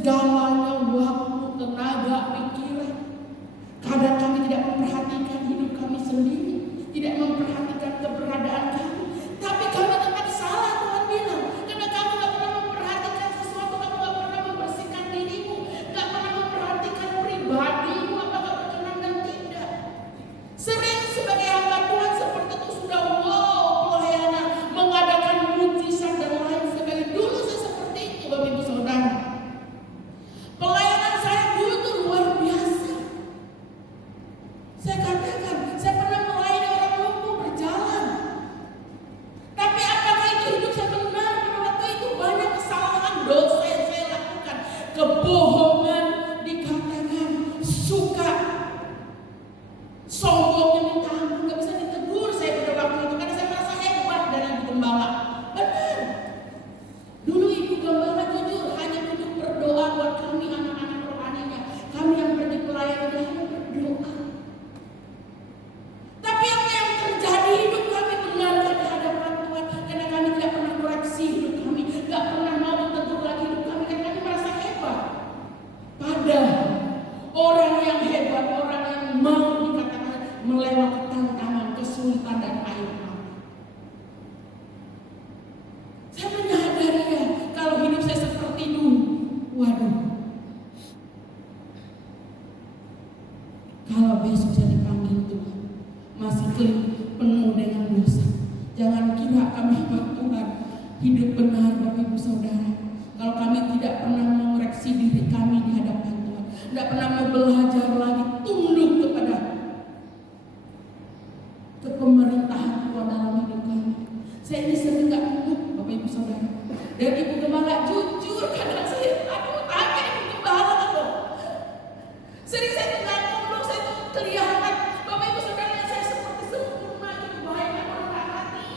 segalanya, waktu, tenaga, pikiran. Kadang kami tidak memperhatikan hidup kami sendiri, tidak memperhatikan keberadaan kami, tapi kami tetap salah. Tuhan bilang, karena kamu gak pernah memperhatikan sesuatu, kamu gak pernah membersihkan dirimu, gak pernah memperhatikan pribadimu, apakah berkenan dan tidak. Sering sebagai hamba Tuhan seperti itu sudah pelayanan, mengadakan mujizat dan lain sebagainya. Dulu saya seperti itu, Bapak Ibu Saudara. Pelayanan saya dulu itu luar biasa. Saya katakan, saya pernah melayani orang lumpuh berjalan. Tapi apakah itu hidup saya benar? Pada waktu itu banyak kesalahan, dosa yang saya lakukan, kebohongan dikatakan, suka sombongnya minta ampun, gak bisa ditegur saya pada waktu itu karena saya merasa hebat dari Ibu Gembala. Benar. Dulu Ibu Gembala jujur hanya duduk berdoa buat kami anak-anak rohaninya. Kami yang pergi pelayanan dia hanya berdoa. Tapi apa yang terjadi, hidup kami benarkan di hadapan Tuhan karena kami tidak pernah koreksi hidup kami, gak pernah mau ditegur lagi hidup kami karena kami merasa hebat. Padahal orang yang hebat, orang yang mau dikatakan melewati tantangan, kesulitan dan air mata. Saya menyadari ya, kalau hidup saya seperti dulu, waduh. Kalau besok saya dipanggil Tuhan, masih penuh dengan dosa. Jangan kira kami hamba Tuhan hidup benar, Bapak Ibu Saudara. Kalau kami tidak pernah mengoreksi diri kami di hadapan Tuhan, tidak pernah mau belajar lagi tunduk kepada pemerintahan Tuhan dalam hidup kami. Saya ini sering gak tunduk, Bapak Ibu Saudara. Dan Ibu Gembala jujur, kadang saya tanya Ibu Gembala loh. Sering saya tidak tunduk, saya tuh kelihatan Bapak Ibu Saudara saya seperti sempurna, kebaikan orang hati.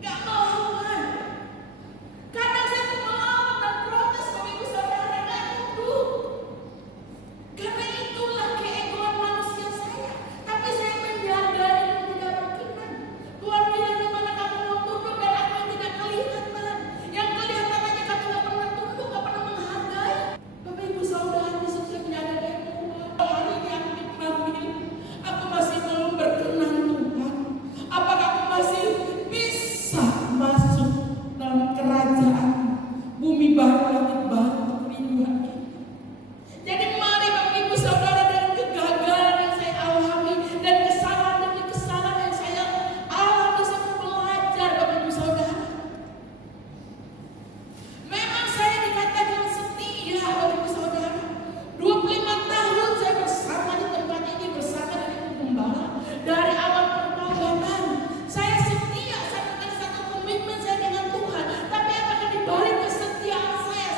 Gak melawan. Kadang saya tuh melawan dan protes, Bapak Ibu Saudara, gak tunduk. Karena itulah keegoan manusia saya. Tapi saya menjaga itu tidak berkenan. Tuhan bilang, di mana kamu mau tunduk dan aku yang tidak kelihatan. Yang kelihatan aja kamu gak pernah tunduk, gak pernah menghargai. Bapak Ibu Saudara, besok saya menyadari Tuhan. Hari ini aku dipanggil, aku masih belum berkenan Tuhan. Apakah aku masih bisa masuk dalam kerajaan bumi baru, langit baru, kerinduan kita? Jadi mari Bapak Ibu Saudara, dari kegagalan yang saya alami dan kesalahan demi kesalahan yang saya alami, saya belajar Bapak Ibu Saudara. Memang saya dikatakan setia Bapak Ibu Saudara. 25 tahun saya bersama di tempat ini, bersama dengan Ibu Gembala. Dari awal pertobatan saya setia, satu komitmen saya dengan Tuhan. Tapi apakah di balik kesetiaan saya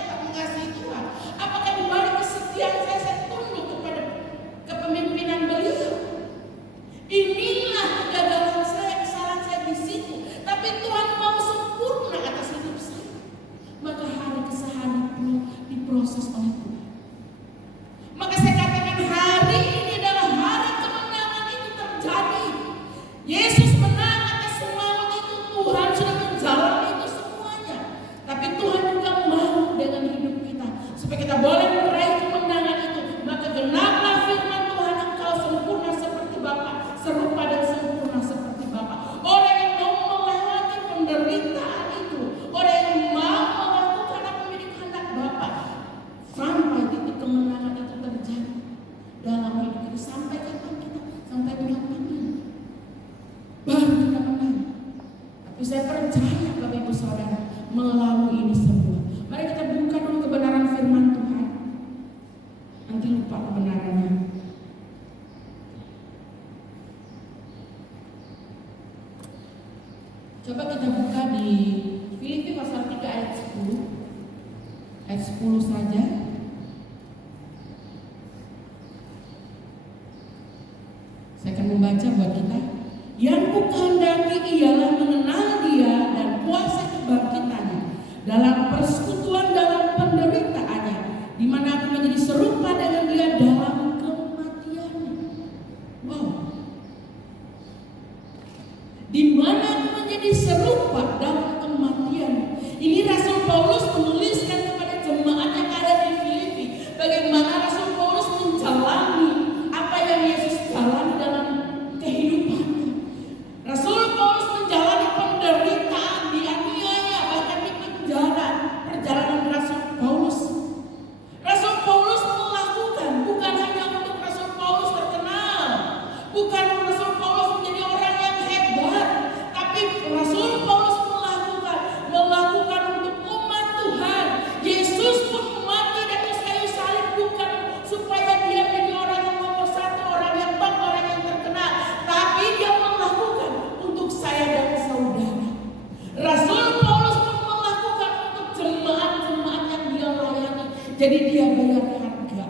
tetap mengasihi Tuhan? Apakah di balik kesetiaan saya tunduk kepada kepemimpinan beliau? Inilah kegagalan saya, kesalahan saya di situ. Tapi Tuhan mau sempurna atas hidup saya. Maka hari kesalahan diproses oleh Tuhan. Maka saya katakan hari ini adalah hari kemenangan itu terjadi. Yesus menang atas semua itu. Tuhan sudah menjalani itu semuanya. Tapi Tuhan juga mau dengan hidup kita supaya kita boleh meraih kemenangan itu. Maka genaplah firman Tuhan, engkau sempurna seperti Bapa, serupa dan sempurna seperti Bapa. Orang yang mau melewati penderitaan itu, orang yang mau melakukan apa menjadi kehendak Bapa, sampai titik kemenangan itu terjadi dalam hidup itu. Sampai kapan kita? Sampai Tuhan panggil, baru kita menang. Tapi saya percaya Bapak Ibu Saudara, melalui ini semua, mari kita buka dulu kebenaran firman Tuhan. Nanti lupa kebenarannya. Coba kita buka di Filipi pasal 3 ayat 10. Ayat 10 saja. Saya akan membaca buat kita. Yang kukehendaki ialah mengenal Dia dan kuasa kebangkitannya dalam persekutuan dalam penderitaannya, di mana aku menjadi serupa dengan Dia dalam kematiannya. Wow. Di mana aku menjadi serupa dalam kematian. Ini Rasul Paulus menuliskan Jadi dia bayar harga.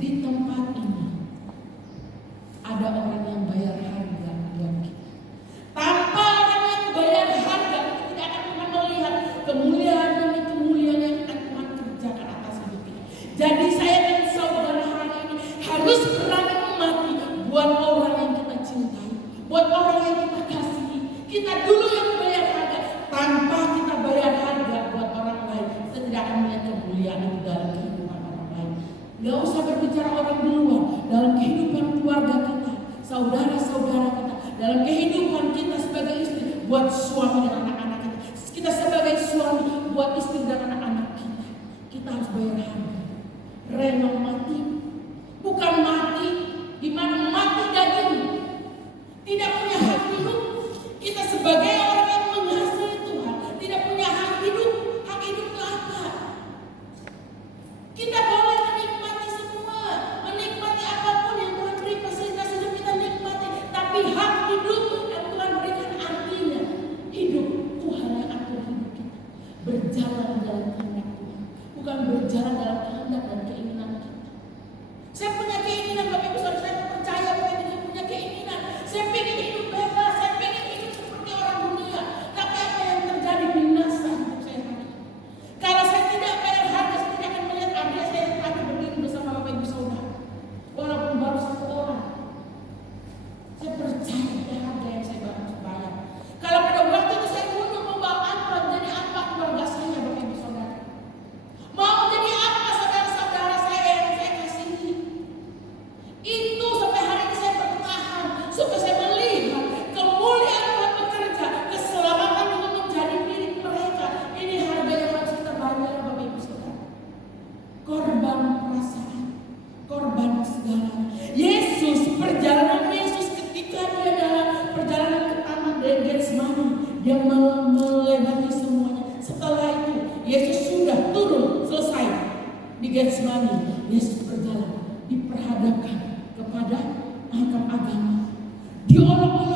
Di tempat ini ada orang yang bayar harga buat kita. Tanpa orang yang bayar harga, kita tidak akan pernah melihat kemuliaan demi kemuliaan yang akan Tuhan kerjakan atas hidup kita. Jadi saya dan saudara hari ini harus berani mati buat orang yang kita cintai, buat orang yang kita kasihi. Kita dulu yang bayar harga. Tanpa kita bayar harga buat orang lain, kita tidak akan melihat kemuliaan itu dalam kehidupan orang lain. Gak usah berbicara orang di luar, dalam kehidupan keluarga kita, saudara-saudara kita, dalam kehidupan kita sebagai istri, buat suami dan anak-anak kita. Kita sebagai suami, buat istri dan anak-anak kita. Kita harus bayar harga. Rela mati, bukan mati di mana mati daging, tidak punya hak hidup. Kita sebagai orang yang mengasihi Tuhan tidak punya hak hidup. Hak hidup itu apa? Kita boleh menikmati semua, menikmati apapun yang Tuhan beri, fasilitas hidup kita nikmati. Tapi hak hidup yang Tuhan berikan artinya hidup Tuhan yang atur hidup kita, berjalan dalam kehendak Tuhan, bukan berjalan dalam kehendak dan keinginan kita. Saya punya keinginan, Bapak Ibu Saudara, saya percaya Bapak Ibu punya keinginan. Saya ingin hidup bebas, saya ingin hidup seperti orang dunia. Tapi apa yang terjadi binasa hidup saya hari ini. Kalau saya tidak bayar harga, saya tidak akan melihat adik saya yang ada berdiri bersama Bapak Ibu Saudara. Walaupun baru satu orang. Saya percaya ada harga yang saya harus bayar. Kalau pada waktu itu saya mundur membawa apa, menjadi apa keluarga saya, Bapak Ibu Saudara. Mau menjadi apa saudara-saudara saya yang saya kasihi. Itu sampai hari ini saya bertahan. Supaya saya melihat kemuliaan Tuhan bekerja, keselamatan Tuhan menjadi milik mereka. Ini harga yang harus kita bayar, Bapak Ibu Saudara. Korban perasaan, korban segala. Yesus, perjalanan Yesus ketika dia dalam perjalanan ke taman Getsemani, dia melewati semuanya. Setelah itu, Yesus sudah turun selesai di Getsemani. Yesus berjalan, diperhadapkan kepada mahkamah agama. Diolok-olok